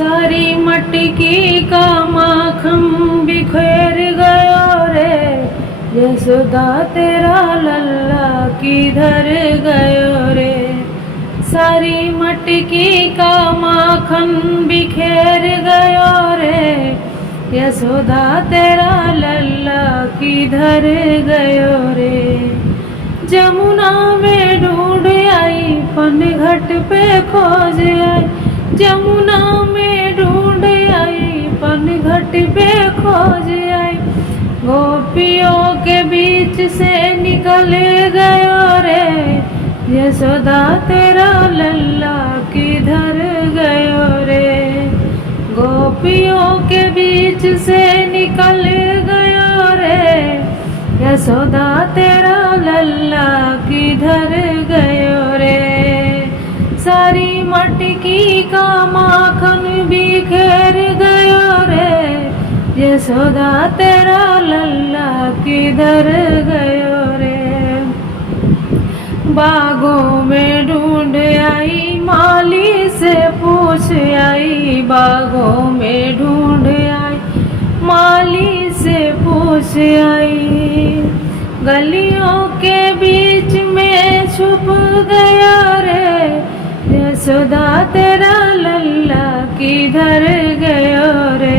सारी मटकी का माखन बिखेर गयो रे, यशोदा तेरा लल्ला किधर गयो रे। सारी मटकी का माखन बिखेर गयो रे, यशोदा तेरा लल्ला किधर गयो रे। जमुना में ढूंढ आई, पनघट पे खोज आई, जमुना में ढूंढ आई, पनघट पे खोज आई। गोपियों के बीच से निकल गयो रे, यशोदा तेरा लल्ला किधर गयो रे। गोपियों के बीच से निकल गयो रे, यशोदा तेरा लल्ला किधर गयो रे। सारी मटकी का माखन बिखेर गयो रे, यशोदा तेरा लल्ला किधर गयो रे। बागों में ढूंढ आई, माली से पूछ आई, बागों में ढूंढ आई, माली से पूछ आई। गलियों के बीच में छुप गया रे, यशोदा तेरा लल्ला किधर गयो रे।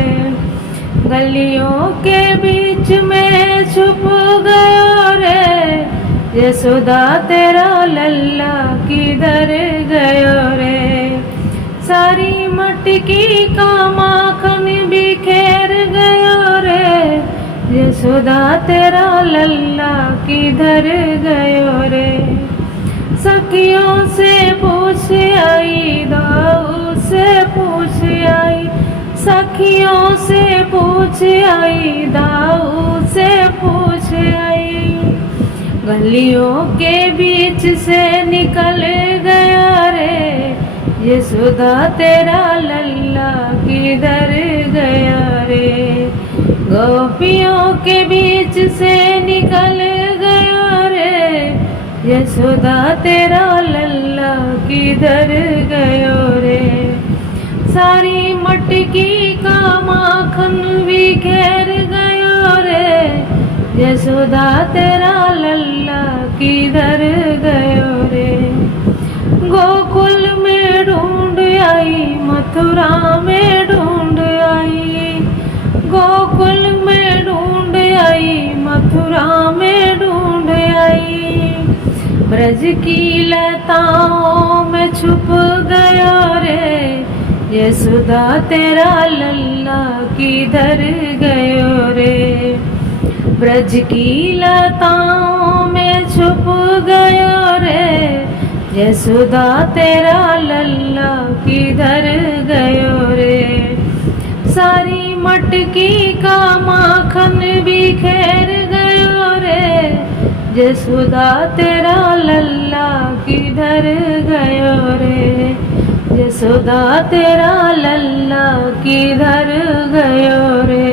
गलियों के बीच में छुप गयो रे, यशोदा तेरा लल्ला किधर गयो रे। सारी मटकी का माखन बिखेर गयो रे, यशोदा तेरा लल्ला किधर गयो रे। सखियों से पूछ आई, दाऊ से पूछ आई, सखियों से पूछ आई, दाऊ से पूछ आई। गलियों के बीच से निकल गया रे, यशोदा तेरा लल्ला किधर गया रे। गोपियों के बीच से निकल गया रे, यशोदा तेरा लल्ला किधर गयो रे। सारी मटकी का माखन बिखेर गयो रे, यशोदा तेरा लल्ला किधर गयो रे। गोकुल में ढूंढ आई, मथुरा में ढूंढ आई, गोकुल में ढूंढ आई, मथुरा में ढूंढ आई। ब्रज की लताओं में छुप गयो रे, यशोदा तेरा लल्ला किधर गयो रे। ब्रज की लताओं में छुप गयो रे, यशोदा तेरा लल्ला किधर गयो रे। सारी मटकी का माखन बिखेर गयो रे, यशोदा तेरा लल्ला किधर गयो रे। यशोदा तेरा लल्ला किधर गयो रे।